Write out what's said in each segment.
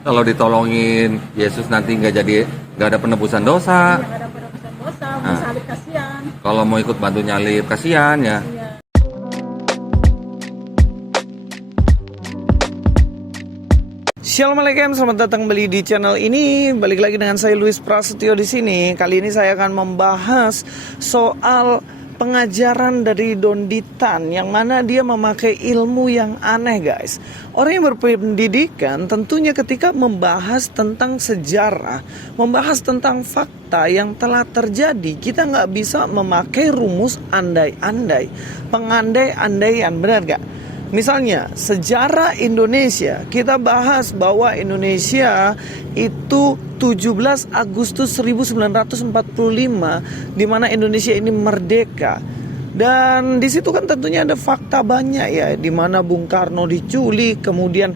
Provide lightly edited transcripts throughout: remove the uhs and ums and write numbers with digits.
Kalau ditolongin Yesus nanti nggak ada penebusan dosa. Nggak ada penebusan dosa, Nah. salib kasihan. Kalau mau ikut bantu nyalip, kasihan ya. Iya. Assalamualaikum, selamat datang kembali di channel ini. Balik lagi dengan saya Luis Prasetyo di sini. Kali ini saya akan membahas soal pengajaran dari Don Ditan, yang mana dia memakai ilmu yang aneh, guys. Orang yang berpendidikan tentunya ketika membahas tentang sejarah, membahas tentang fakta yang telah terjadi, kita nggak bisa memakai rumus andai-andai, pengandai-andaian, benar gak? Misalnya sejarah Indonesia, kita bahas bahwa Indonesia itu 17 Agustus 1945, di mana Indonesia ini merdeka. Dan di situ kan tentunya ada fakta banyak ya, di mana Bung Karno diculik, kemudian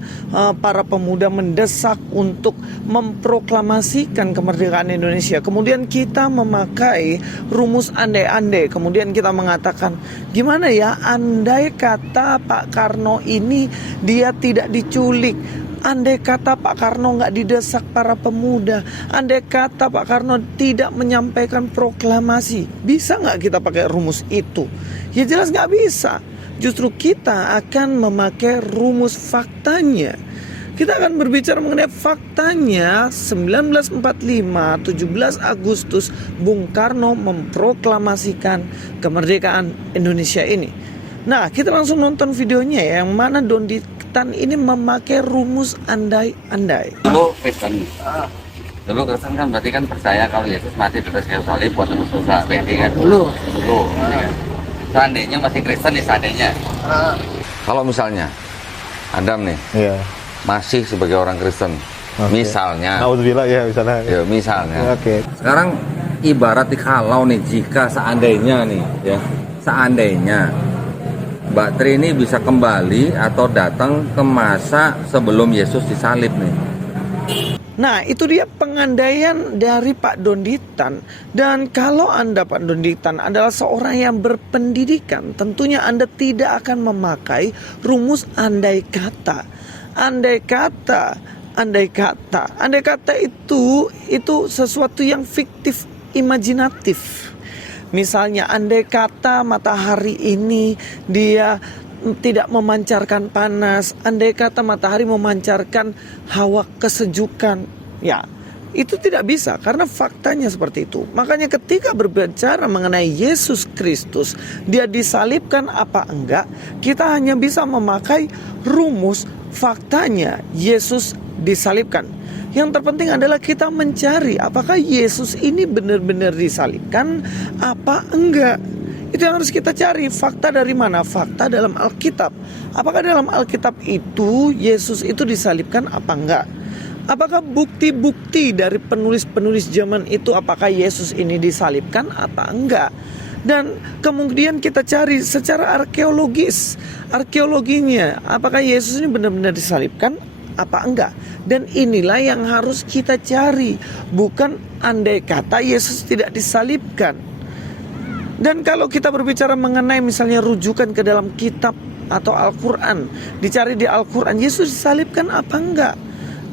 para pemuda mendesak untuk memproklamasikan kemerdekaan Indonesia. Kemudian kita memakai rumus andai-andai. Kemudian kita mengatakan, gimana ya andai kata Pak Karno ini dia tidak diculik, andai kata Pak Karno nggak didesak para pemuda, andai kata Pak Karno tidak menyampaikan proklamasi, bisa nggak kita pakai rumus itu? Ya jelas nggak bisa. Justru kita akan memakai rumus faktanya. Kita akan berbicara mengenai faktanya. 1945, 17 Agustus, Bung Karno memproklamasikan kemerdekaan Indonesia ini. Nah, kita langsung nonton videonya ya, yang mana Don Ditan ini memakai rumus andai-andai. Dulu Kristen. Dulu Kristen kan berarti kan percaya kalau Yesus mati di atas kayu salib buat tebus dosa, berarti kan. Dulu. Ya. Seandainya masih Kristen nih seandainya. Kalau misalnya Adam nih Iya. masih sebagai orang Kristen, misalnya. Nauzubillah ya misalnya. Ya misalnya. Oke. Sekarang ibarat kalau nih, jika seandainya nih ya, seandainya Mbak Tri ini bisa kembali atau datang ke masa sebelum Yesus disalib nih. Nah, itu dia pengandaian dari Pak Don Ditan. Dan kalau Anda, Pak Don Ditan, adalah seorang yang berpendidikan, tentunya Anda tidak akan memakai rumus andai kata. Andai kata itu sesuatu yang fiktif, imajinatif. Misalnya andai kata matahari ini dia tidak memancarkan panas, andai kata matahari memancarkan hawa kesejukan, ya itu tidak bisa karena faktanya seperti itu. Makanya ketika berbicara mengenai Yesus Kristus, dia disalibkan apa enggak, kita hanya bisa memakai rumus faktanya Yesus disalibkan. Yang terpenting adalah kita mencari apakah Yesus ini benar-benar disalibkan apa enggak. Itu yang harus kita cari. Fakta dari mana? Fakta dalam Alkitab. Apakah dalam Alkitab itu Yesus itu disalibkan apa enggak? Apakah bukti-bukti dari penulis-penulis zaman itu apakah Yesus ini disalibkan apa enggak? Dan kemudian kita cari secara arkeologis, arkeologinya, apakah Yesus ini benar-benar disalibkan apa enggak? Dan inilah yang harus kita cari, bukan andai kata Yesus tidak disalibkan. Dan kalau kita berbicara mengenai misalnya rujukan ke dalam kitab atau Al-Quran, dicari di Al-Quran Yesus disalibkan apa enggak?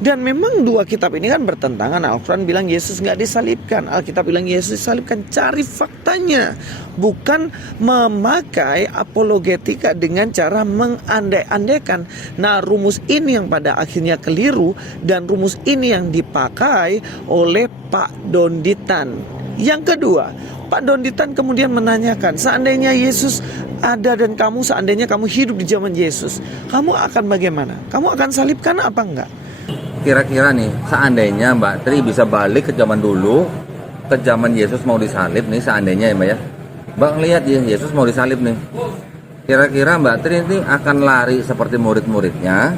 Dan memang dua kitab ini kan bertentangan. Al-Quran bilang Yesus nggak disalibkan, Alkitab bilang Yesus disalibkan. Cari faktanya, bukan memakai apologetika dengan cara mengandai-andaikan. Nah, rumus ini yang pada akhirnya keliru, dan rumus ini yang dipakai oleh Pak Don Ditan. Yang kedua, Pak Don Ditan kemudian menanyakan, seandainya Yesus ada dan seandainya kamu hidup di zaman Yesus, kamu akan bagaimana? Kamu akan salibkan apa enggak? Kira-kira nih, seandainya Mbak Tri bisa balik ke zaman dulu, ke zaman Yesus mau disalib nih, seandainya ya Mbak ya. Mbak ngelihat ya, Yesus mau disalib nih. Kira-kira Mbak Tri ini akan lari seperti murid-muridnya,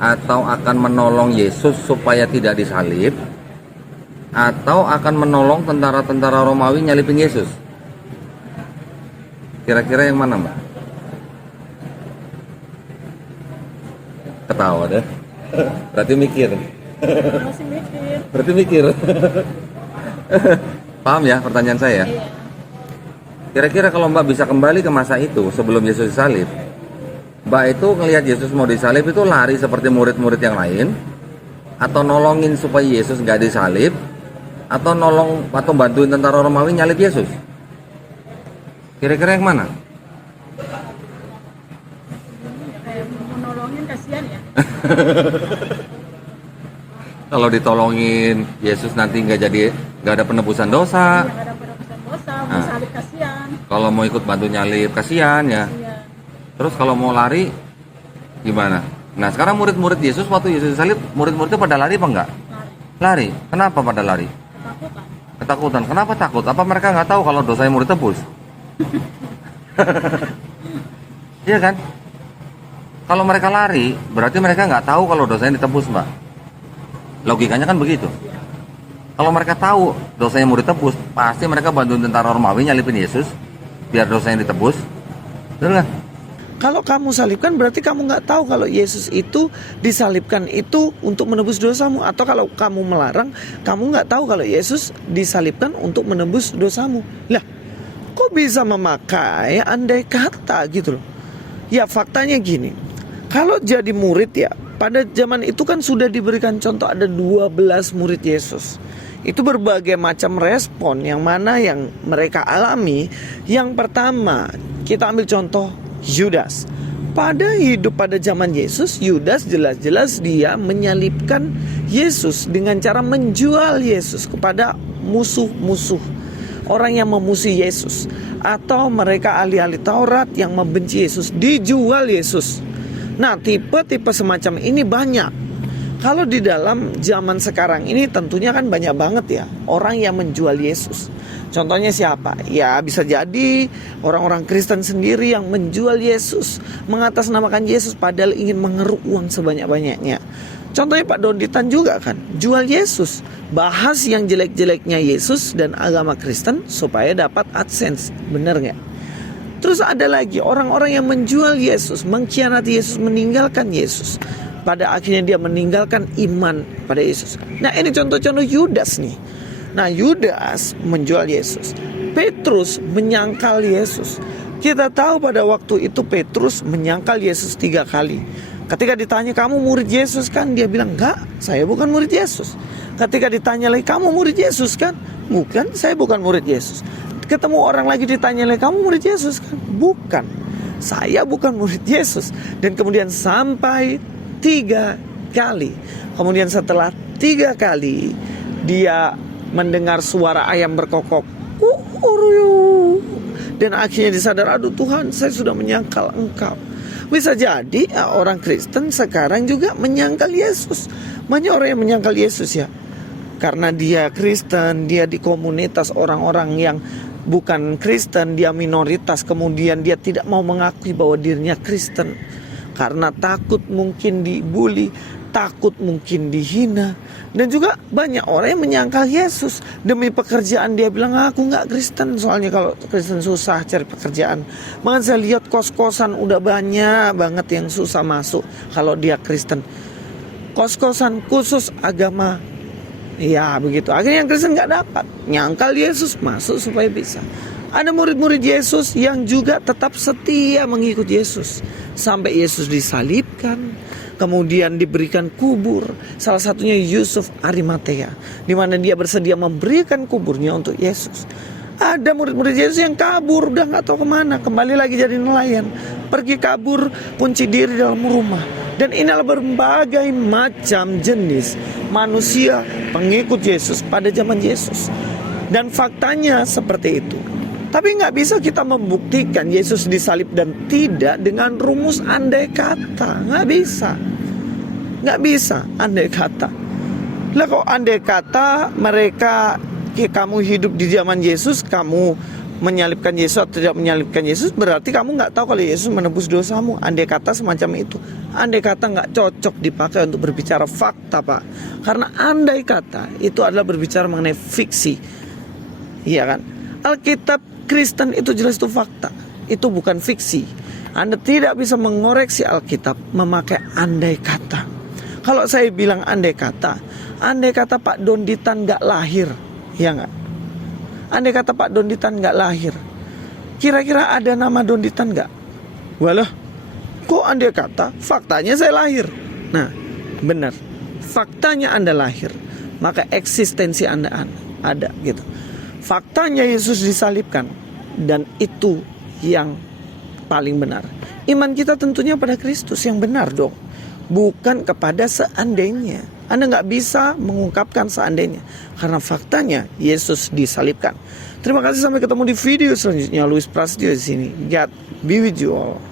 atau akan menolong Yesus supaya tidak disalib, atau akan menolong tentara-tentara Romawi nyalipin Yesus? Kira-kira yang mana Mbak? Ketawa deh. Berarti mikir. Masih mikir. Berarti mikir. Paham ya pertanyaan saya? Iya. Kira-kira kalau Mbak bisa kembali ke masa itu sebelum Yesus disalib, Mbak itu ngelihat Yesus mau disalib itu lari seperti murid-murid yang lain, atau nolongin supaya Yesus nggak disalib, atau nolong atau bantuin tentara Romawi nyalib Yesus? Kira-kira yang mana? Kayak mau nolongin kasihan ya. Kalau ditolongin Yesus nanti nggak ada penebusan dosa. Yang ada penebusan dosa, mau salib kasihan. Kalau mau ikut bantu nyalib kasihan ya. Iya. Terus kalau mau lari gimana? Nah sekarang murid-murid Yesus waktu Yesus disalib, murid-muridnya pada lari apa enggak? Lari. Lari. Kenapa pada lari? Ketakutan. Ketakutan. Kenapa takut? Apa mereka nggak tahu kalau dosanya murid tebus? Iya kan? Kalau mereka lari, berarti mereka nggak tahu kalau dosanya ditebus, Mbak. Logikanya kan begitu. Kalau mereka tahu dosanya murid tebus, pasti mereka bantuin tentara Romawi nyalipin Yesus biar dosanya ditebus. Betul nggak? Kalau kamu salibkan berarti kamu nggak tahu kalau Yesus itu disalibkan itu untuk menebus dosamu. Atau kalau kamu melarang, kamu nggak tahu kalau Yesus disalibkan untuk menebus dosamu. Lah, kok bisa memakai andai kata gitu loh. Ya faktanya gini, kalau jadi murid ya, pada zaman itu kan sudah diberikan contoh ada 12 murid Yesus. Itu berbagai macam respon yang mana yang mereka alami. Yang pertama, kita ambil contoh Yudas. Pada zaman Yesus, Yudas jelas-jelas dia menyalibkan Yesus dengan cara menjual Yesus kepada musuh-musuh, orang yang memusuhi Yesus, atau mereka ahli-ahli Taurat yang membenci Yesus, dijual Yesus. Nah, tipe-tipe semacam ini banyak. Kalau di dalam zaman sekarang ini tentunya kan banyak banget ya orang yang menjual Yesus. Contohnya siapa? Ya bisa jadi orang-orang Kristen sendiri yang menjual Yesus, mengatasnamakan Yesus padahal ingin mengeruk uang sebanyak-banyaknya. Contohnya Pak Donditan juga kan, jual Yesus, bahas yang jelek-jeleknya Yesus dan agama Kristen supaya dapat AdSense, bener nggak? Terus ada lagi orang-orang yang menjual Yesus, mengkhianati Yesus, meninggalkan Yesus. Pada akhirnya dia meninggalkan iman pada Yesus. Nah ini contoh-contoh Yudas nih. Nah Yudas menjual Yesus, Petrus menyangkal Yesus. Kita tahu pada waktu itu Petrus menyangkal Yesus 3 kali. Ketika ditanya kamu murid Yesus kan, dia bilang enggak, saya bukan murid Yesus. Ketika ditanya lagi kamu murid Yesus kan, bukan, saya bukan murid Yesus. Ketemu orang lagi ditanya lagi kamu murid Yesus kan, bukan, saya bukan murid Yesus. Dan kemudian sampai 3 kali. Kemudian setelah 3 kali dia mendengar suara ayam berkokok, dan akhirnya disadar, aduh Tuhan, saya sudah menyangkal Engkau. Bisa jadi ya, orang Kristen sekarang juga menyangkal Yesus. Banyak orang yang menyangkal Yesus ya, karena dia Kristen, dia di komunitas orang-orang yang bukan Kristen, dia minoritas, kemudian dia tidak mau mengakui bahwa dirinya Kristen karena takut mungkin dibully, takut mungkin dihina. Dan juga banyak orang yang menyangkal Yesus. Demi pekerjaan dia bilang, aku gak Kristen, soalnya kalau Kristen susah cari pekerjaan. Bahkan saya lihat kos-kosan udah banyak banget yang susah masuk kalau dia Kristen. Kos-kosan khusus agama, ya begitu. Akhirnya yang Kristen gak dapat, nyangkal Yesus masuk supaya bisa. Ada murid-murid Yesus yang juga tetap setia mengikut Yesus sampai Yesus disalibkan, kemudian diberikan kubur. Salah satunya Yusuf Arimatea, di mana dia bersedia memberikan kuburnya untuk Yesus. Ada murid-murid Yesus yang kabur, udah gak tahu kemana, kembali lagi jadi nelayan, pergi kabur, kunci diri dalam rumah. Dan inilah berbagai macam jenis manusia pengikut Yesus pada zaman Yesus. Dan faktanya seperti itu. Tapi gak bisa kita membuktikan Yesus disalib dan tidak dengan rumus andai kata. Gak bisa. Gak bisa andai kata. Lah kok andai kata mereka, kamu hidup di zaman Yesus, kamu menyalibkan Yesus atau tidak menyalibkan Yesus, berarti kamu gak tahu kalau Yesus menebus dosamu. Andai kata semacam itu. Andai kata gak cocok dipakai untuk berbicara fakta, Pak. Karena andai kata itu adalah berbicara mengenai fiksi. Iya kan? Alkitab Kristen itu jelas itu fakta, itu bukan fiksi. Anda tidak bisa mengoreksi Alkitab memakai andai kata. Kalau saya bilang andai kata Pak Donditan gak lahir, ya gak? Andai kata Pak Donditan gak lahir, kira-kira ada nama Donditan gak? Walah, kok andai kata? Faktanya saya lahir. Nah, benar, faktanya Anda lahir, maka eksistensi Anda ada gitu. Faktanya Yesus disalibkan, dan itu yang paling benar. Iman kita tentunya pada Kristus yang benar dong, bukan kepada seandainya. Anda nggak bisa mengungkapkan seandainya, karena faktanya Yesus disalibkan. Terima kasih, sampai ketemu di video selanjutnya. Louis Prasetyo di sini. God be with you all.